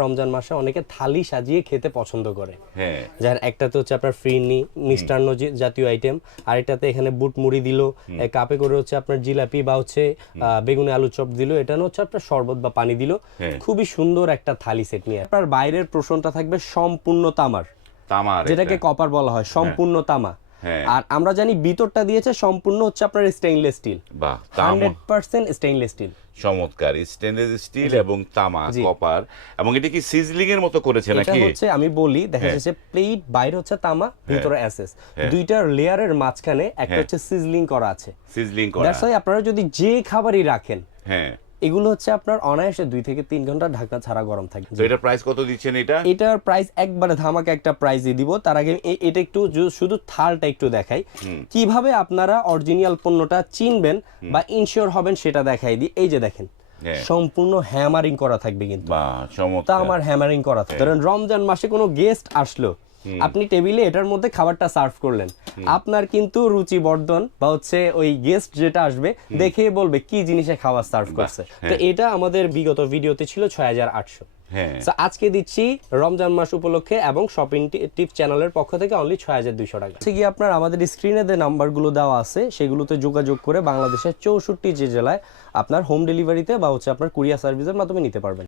রমজান মাসে অনেকে থালি সাজিয়ে খেতে পছন্দ করে। হ্যাঁ, যার একটাতে হচ্ছে আপনার ফিরনি মিষ্টান্ন জাতীয় আইটেম, আরেকটাতে এখানে বুট মুড়ি দিল, কাপে করে হচ্ছে আপনার জিলাপি বা হচ্ছে বেগুনি আলু চপ দিল, এটা হচ্ছে আপনার শরবত বা পানি দিল। খুবই সুন্দর একটা থালি সেট নিয়ে আপনার বাইরের পোর্শনটা থাকবে সম্পূর্ণ তামার, যেটাকে কপার বলা হয়, সম্পূর্ণ তামা। আর আমরা জানি ভিতরটা দিয়েছে সম্পূর্ণ হচ্ছে আপনার স্টেইনলেস স্টিল, বাহ 100% স্টেইনলেস স্টিল। চমৎকার, স্টেনলেস স্টিল এবং তামা কপার। এবং এটা কি সিজলিং এর মতো করেছে নাকি? এটা হচ্ছে আমি বলি, দেখা যাচ্ছে প্লেট বাইরে হচ্ছে তামা, ভিতরে এসএস, দুইটার লেয়ারের মাঝখানে একটা হচ্ছে সিজলিং করা আছে। সিজলিং করা, দ্যাটস ওয়াই আপনারা যদি যে খাবারই রাখেন, হ্যাঁ, এগুলো হচ্ছে আপনার অনায়াসে 2 থেকে 3 ঘন্টা ঢাকনা ছাড়া গরম থাকবে। তো এটার প্রাইস কত দিচ্ছেন এটা? এটার প্রাইস একবারে ধামাকা একটা প্রাইসই দিব। তার আগে এটা একটু শুধু থালটা একটু দেখাই, কিভাবে আপনারা অরিজিনাল পণ্যটা চিনবেন বা ইনশিওর হবেন সেটা দেখাই দিই। এই যে দেখেন, সম্পূর্ণ হ্যামারিং করা থাকবে, কিন্তু তা আমার হ্যামারিং করা থাকবে। ধরেন রমজান মাসে কোনো গেস্ট আসলো, আপনি টেবিলে এটার মধ্যে খাবারটা সার্ভ করলেন, আপনার কিন্তু রুচি বর্ধন বা হচ্ছে ওই গেস্ট যেটা আসবে দেখে বলবে কি জিনিসে খাবার সার্ভ করছে। তো এটা আমাদের বিগত ভিডিওতে ছিল 6800। আজকে দিচ্ছি রমজান মাস উপলক্ষে এবং শপিং টিপ চ্যানেলের পক্ষ থেকে অনলি 6200 টাকা। হচ্ছে কি আপনার আমাদের স্ক্রিনে যে নাম্বারগুলো দেওয়া আছে সেগুলোতে যোগাযোগ করে বাংলাদেশের 64 যে জেলায় আপনার হোম ডেলিভারিতে বা হচ্ছে আপনার কুরিয়ার সার্ভিসের মাধ্যমে নিতে পারবেন।